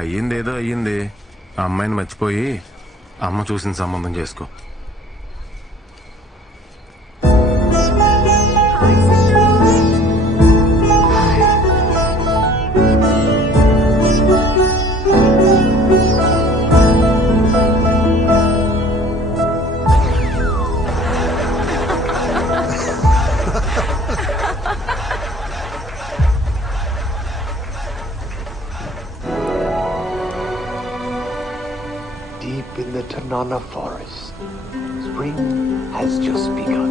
అయ్యిందేదో అయ్యింది. ఆ అమ్మాయిని మర్చిపోయి అమ్మ చూసిన సంబంధం చేసుకో. Deep in the Tanana forest, spring has just begun.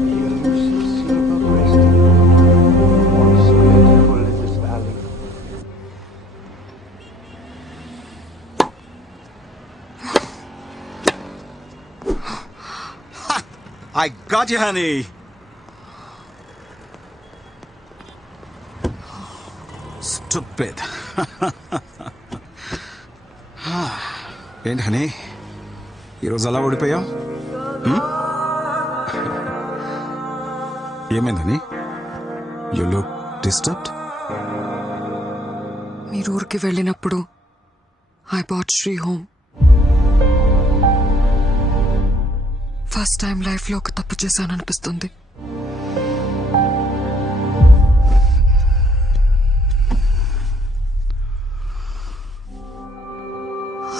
The elusive silver-breasted once plentiful in this valley. I got you, honey. Stupid. ఏంటి హనీ, ఈరోజు అలా ఓడిపోయావు? ఏమైందని? You look disturbed. మీరు ఊరికి వెళ్ళినప్పుడు ఐ బాట్ శ్రీ హోమ్. ఫస్ట్ టైం లైఫ్ లో ఒక తప్పు చేశాననిపిస్తుంది.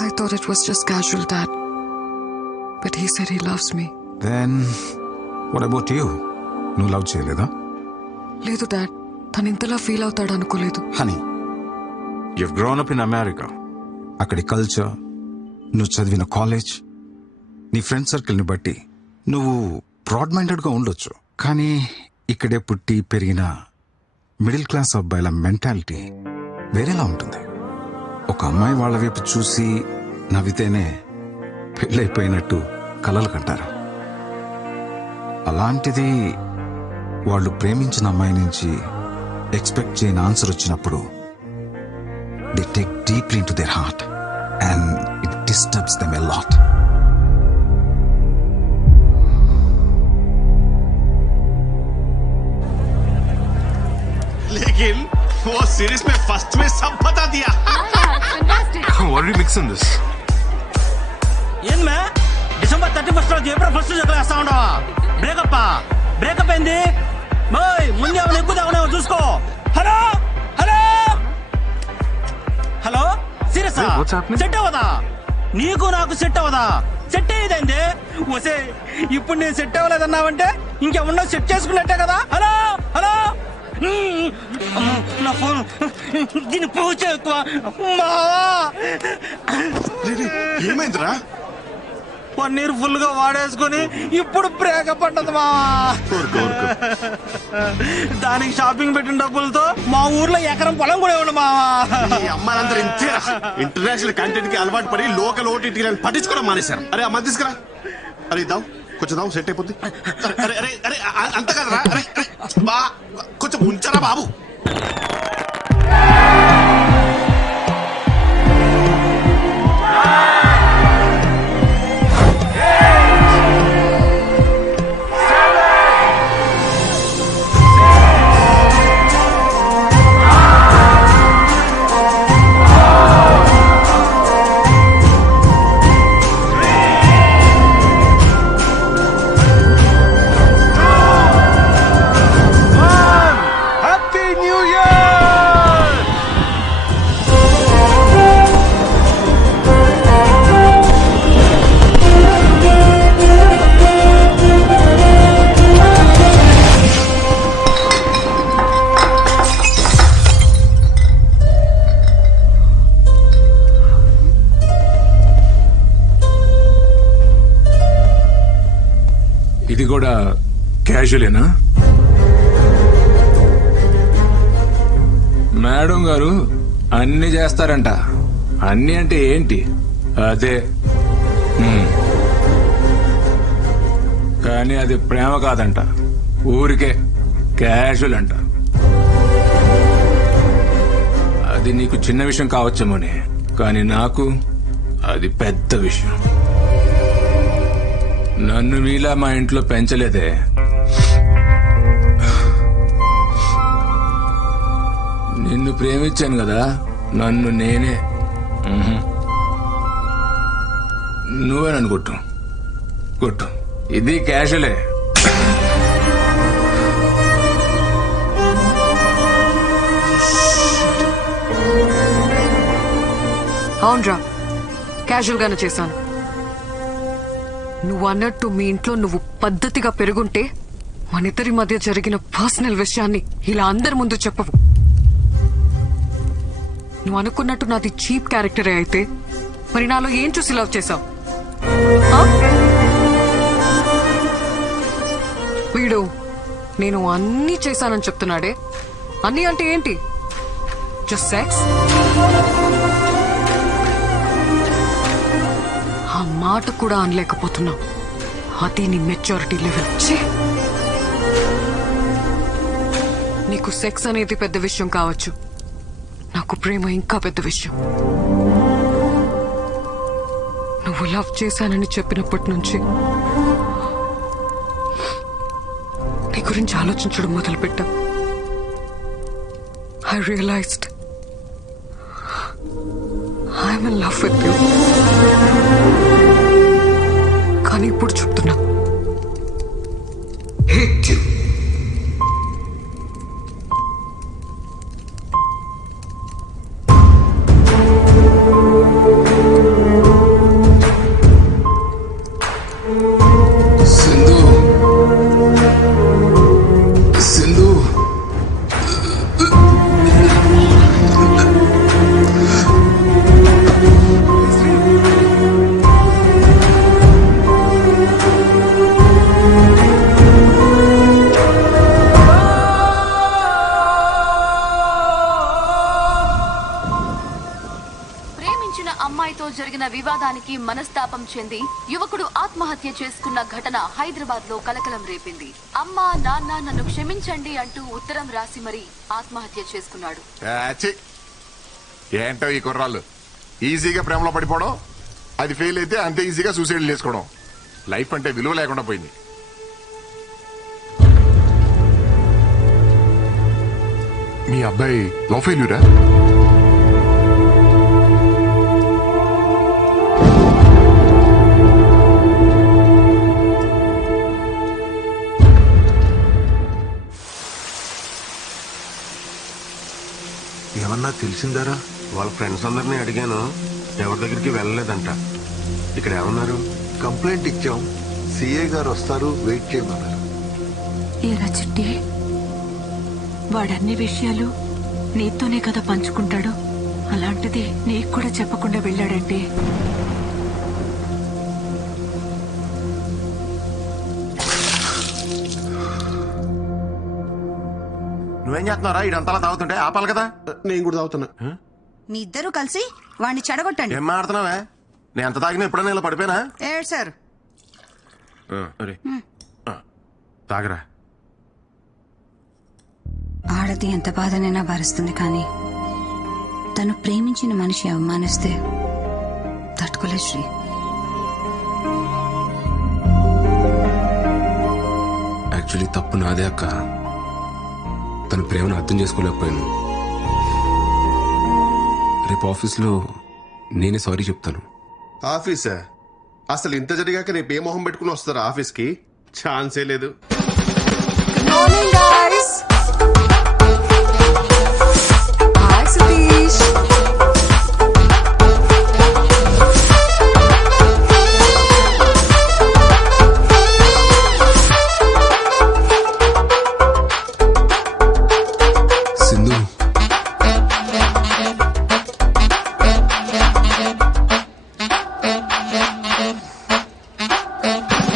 I thought it was just casual, Dad. But he said he loves me. Then what about you? నువ్వు లవ్ చేయలేదా? లేదు డాడ్, తను ఇంతలా ఫీల్ అవుతాడు అనుకోలేదు. Honey, you've grown up in America. అక్కడి కల్చర్, నువ్వు చదివిన కాలేజ్, నీ ఫ్రెండ్ సర్కిల్ని బట్టి నువ్వు బ్రాడ్ మైండెడ్గా ఉండొచ్చు. కానీ ఇక్కడే పుట్టి పెరిగిన మిడిల్ క్లాస్ అబ్బాయిల మెంటాలిటీ వేరేలా ఉంటుంది. ఒక అమ్మాయి వాళ్ళ వైపు చూసి నవ్వితేనే పెళ్ళైపోయినట్టు కలలు కంటారు. అలాంటిది వాళ్ళు ప్రేమించిన అమ్మాయి నుంచి ఎక్స్పెక్ట్ చేయని ఆన్సర్ వచ్చినప్పుడు they take deeply in to their heart and it disturbs them a lot. लेकिन वो सीरीज में फर्स्ट में सब बता दिया. What are you mixing this? ఏం మే డిసెంబర్ 31 రోజు ఏప్రిల్ 1 చేస్తా ఉండవా? బ్రేకప్ అయింది. ముందు ఏమైనా ఎక్కువ తగ్గనేమో చూసుకో. Hello hello hello, serious set అవ్వదా? నీకు నాకు సెట్ అవ్వదా? సెట్ అయ్యేదండి. వసే ఇప్పుడు నేను సెట్ అవ్వలేదన్నావంటే ఇంకేమన్నా సెట్ చేసుకున్నట్టే కదా. హలో హలో, నా ఫోన్ దీని పూజ ఎక్కువ. ఏమైందిరా? పన్నీర్ ఫుల్ గా వాడేసుకుని ఇప్పుడు బ్రేకప్ పడ్డది మావా. దానికి షాపింగ్ పెట్టిన డబ్బులతో మా ఊర్లో ఎకరం పొలం కూడా ఇవ్వండి మావా. ఈ అమ్మాయిలందరూ ఇంతేరా, ఇంటర్నేషనల్ కంటెంట్ కి అలవాటు పడి లోకల్ ఓటీటీ పట్టించుకోవడం మానేశారు. అరే అమ్మ తీసుకురా, అరే ఇద్దాం కొంచెం దాం, సెట్ అయిపోద్ది. అరే అరే అరే అంత కదరా, అరే బా కొంచెం ఉంచరా బాబు. ఇది కూడా క్యాజువలేనా? మేడం గారు అన్ని చేస్తారంట. అన్ని అంటే ఏంటి? అదే కానీ అది ప్రేమ కాదంట, ఊరికే క్యాజువల్ అంట. అది నీకు చిన్న విషయం కావచ్చేమోనే, కానీ నాకు అది పెద్ద విషయం. నన్ను మీలా మా ఇంట్లో పెంచలేదే. నిన్ను ప్రేమించాను కదా, నన్ను నేనే. నువ్వే నన్ను కొట్టు కొట్టు, ఇది క్యాషువలే. అవునరా, క్యాజువల్ గానే చేశాను. నువ్వు అన్నట్టు మీ ఇంట్లో నువ్వు పద్ధతిగా పెరుగుంటే మనిద్దరి మధ్య జరిగిన పర్సనల్ విషయాన్ని ఇలా అందరి ముందు చెప్పవు. నువ్వు అనుకున్నట్టు నాది చీప్ క్యారెక్టరే అయితే మరి నాలో ఏం చూసి లవ్ చేశావు? వీడు నేను అన్నీ చేశానని చెప్తున్నాడే. అన్నీ అంటే ఏంటి? Just sex? ఆ మాట కూడా అనలేకపోతున్నావు. అది నీ మెచ్యూరిటీ లెవెల్. నీకు సెక్స్ అనేది పెద్ద విషయం కావచ్చు, నాకు ప్రేమ ఇంకా పెద్ద విషయం. నువ్వు లవ్ చేశానని చెప్పినప్పటి నుంచి నీ గురించి ఆలోచించడం మొదలుపెట్టా. I realised I'm in love with you. కానీ ఇప్పుడు చెప్తున్నా, hate you. సింధు, సింధు, ప్రేమించిన అమ్మాయితో జరిగిన వివాదానికి మనస్తాపం చెంది యువకుడు ఆత్మహత్య చేసుకున్న ఘటన హైదరాబాద్ లో కలకలం రేపింది. అమ్మా నాన్న నన్ను క్షమించండి అంటూ ఉత్తరం రాసి మరీ ఆత్మహత్య చేసుకున్నాడు. ఏంటో ఈ కుర్రాళ్ళు ఈజీగా ప్రేమలో పడిపోవడం, అది ఫెయిల్ అయితే అంతే ఈజీగా సూసైడ్ చేసుకోవడం. లైఫ్ అంటే విలువ లేకుండా పోయింది. మీ అబ్బాయి లవ్ ఫెయిల్యూరా? ఏమన్నా తెలిసిందారా? వాళ్ళ ఫ్రెండ్స్ అందరినీ అడిగాను, ఎవరి దగ్గరికి వెళ్ళలేదంట. ఇక్కడ ఏమన్నారు? కంప్లైంట్ ఇచ్చాం, సిఏ గారు వస్తారు, వెయిట్ చేయమన్నారు. ఏరా చిట్టి, వాడన్ని విషయాలు నీతోనే కదా పంచుకుంటాడు. అలాంటిది నీకు కూడా చెప్పకుండా వెళ్ళాడంటే నువ్వేం చేస్తున్నారా? ఇడంతలా తాగుతుంటే ఆపాలి కదా. నేను కూడా తాగుతున్నా. మీ ఇద్దరు కలిసి వాడిని చెడగొట్టండి. ఏం మాడుతున్నావే? నేను ఎంత తాగినా ఎప్పుడైనా ఇలా పడిపోయినా? సార్ అరే తాగరా. ఆడది ఎంత బాధనైనా భరిస్తుంది, కానీ తను ప్రేమించిన మనిషి అవమానిస్తే తట్టుకోలేదు. శ్రీ, యాక్చువల్లీ తప్పు నాదే అక్క. తన ప్రేమను అర్థం చేసుకోలేకపోయాను. రేపు ఆఫీస్లో నేనే సారీ చెప్తాను. ఆఫీసా? అసలు ఇంత జరిగాక రేపు ఏ మొహం పెట్టుకుని వస్తారా ఆఫీస్కి? ఛాన్సే లేదు. Morning guys. Hi Satish. Sindhu,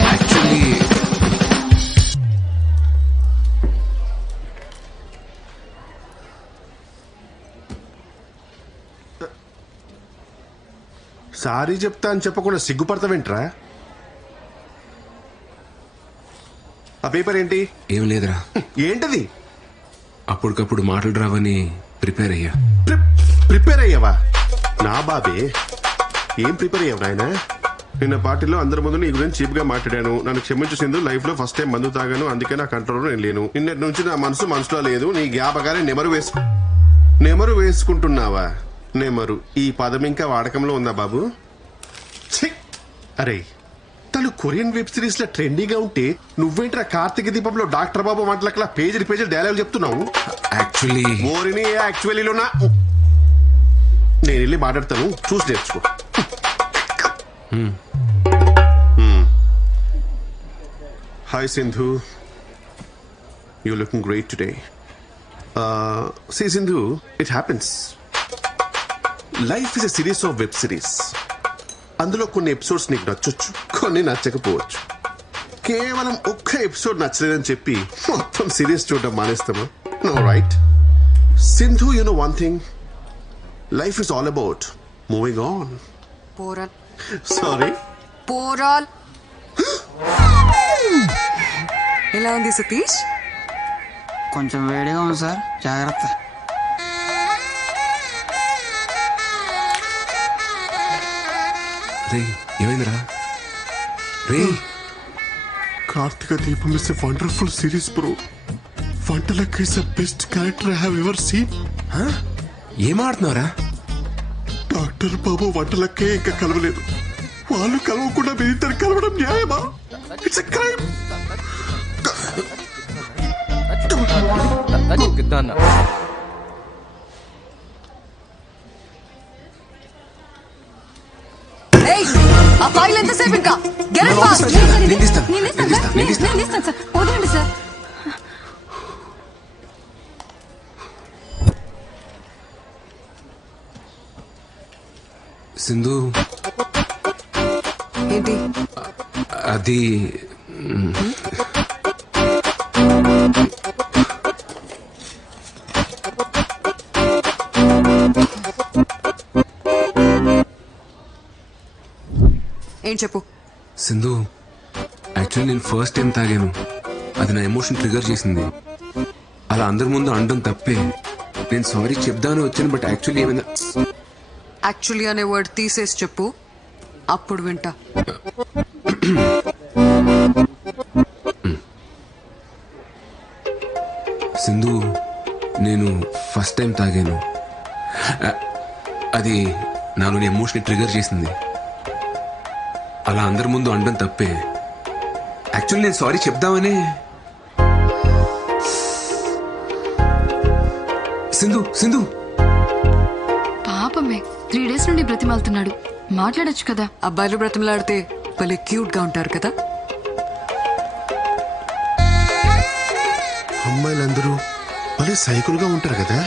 actually sorry చెప్తా అని చెప్పకుండా సిగ్గుపడతావేంట్రా? ఆ పేపర్ ఏంటి? ఏం లేదురా. ఏంటది? అప్పటికప్పుడు మాటలు రావని ప్రిపేర్ అయ్యా. ప్రిపేర్ అయ్యావా? నా బాబే, ఏం ప్రిపేర్ అయ్యావు నాయనా? నిన్న పార్టీలో అందరి ముందు నీ గురించి చీప్ గా మాట్లాడాను. నన్ను క్షమించు సింధు, లైఫ్ లో ఫస్ట్ టైం మందు తాగాను, అందుకే నా కంట్రోల్లో నేను లేను. నిన్నటి నుంచి నా మనసులో లేదు. నీ జ్ఞాపకాన్ని నెమరు వేసు. నెమరు వేసుకుంటున్నావా? నెమరు ఈ పదం ఇంకా వాడకంలో ఉందా బాబు? ఛీ! అరే తను కొరియన్ వెబ్ సిరీస్ లో ట్రెండీగా ఉంటే నువ్వేంట్రా కార్తీక దీపంలో డాక్టర్ బాబు మాటలకలా పేజీలు డైలాగ్ చెప్తున్నావు? యాక్చువల్లీ ఓరిని యాక్చువల్లీలోనా? నేను వెళ్ళి మాట్లాడతాను, చూసి నేర్చుకో. Hi Sindhu, you looking great today. See Sindhu, it happens. Life is a series of web series. అందులో కొన్ని ఎపిసోడ్స్ నీకు నచ్చొచ్చు, కొన్ని నచ్చకపోవచ్చు. కేవలం ఒక్క ఎపిసోడ్ నచ్చలేదని చెప్పి మొత్తం సిరీస్ చూడడం మానేస్తామా? No right. Sindhu, you know one thing, life is all about moving on. పోరాల్ సారీ, పోరాల్. ఎలా ఉంది సతీష్? కొంచెం వేడిగా ఉంది సార్, జాగ్రత్త. రే ఏమైందిరా? రే కార్తీక దీపం is a wonderful series bro. వంటలక్ is the best character I have ever seen. ఏం ఆడుతున్నారా? డాక్టర్ బాబు వంటలక్కే ఇంకా కలవలేదు, వాళ్ళు కలవకుండా మీ ఇద్దరు కలవడం న్యాయమా? It's a crime. ఆ ఫైల్ ఎంతసేపు ఇంకా? Get it fast. నేను తీస్తాను. సార్ వదలండి సార్. సింధు, ఏంటి? అది ఏం చెప్పు? సింధు, యాక్చువల్లీ నేను ఫస్ట్ టైం తాగాను, అది నా ఎమోషన్ ట్రిగర్ చేసింది. అలా అందరి ముందు అనడం తప్పే. నేను సారీ చెప్దాను వచ్చాను, బట్ యాక్చువల్లీ ఏమైందా? యాక్చువల్లీ అనే వర్డ్ తీసేసి చెప్పు, అప్పుడు వింటా. సింధు, నేను ఫస్ట్ టైం తాగాను, అది నాలోని ఎమోషన్ ట్రిగర్ చేసింది. అలా అందరి ముందు అనడం తప్పే. యాక్చువల్లీ నేను సారీ చెప్దామనే. సింధు, సింధు, పాపమే 3 days నుండి బ్రతిమాలుతున్నాడు, మాట్లాడొచ్చు కదా. అబ్బాయిలు బ్రతిమలాడితే భలే క్యూట్ గా ఉంటారు కదా. అమ్మాయిలందరూ భలే సైకిల్గా ఉంటారు కదా.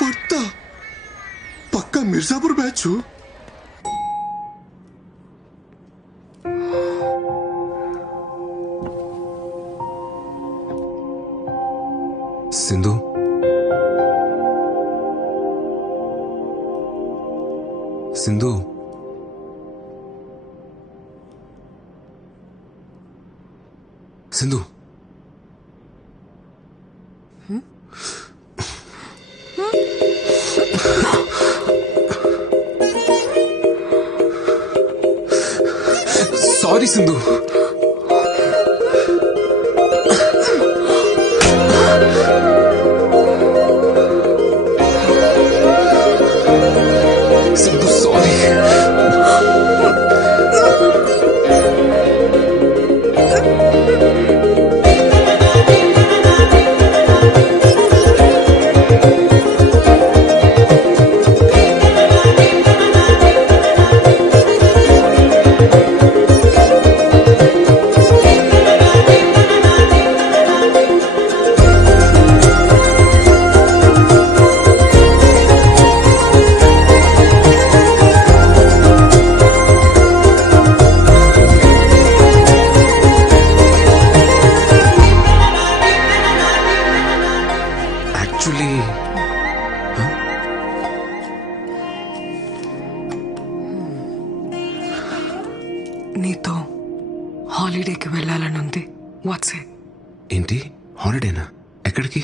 వర్త పక్కా Mirzapur batch. Sindhu, Sindhu, Sindhu, sorry Sindhu. Sindhu sorry. Actually నీతో హాలిడేకి వెళ్ళాలని ఉంది. వాట్స్ ఏంటి హాలిడేనా? ఎక్కడికి?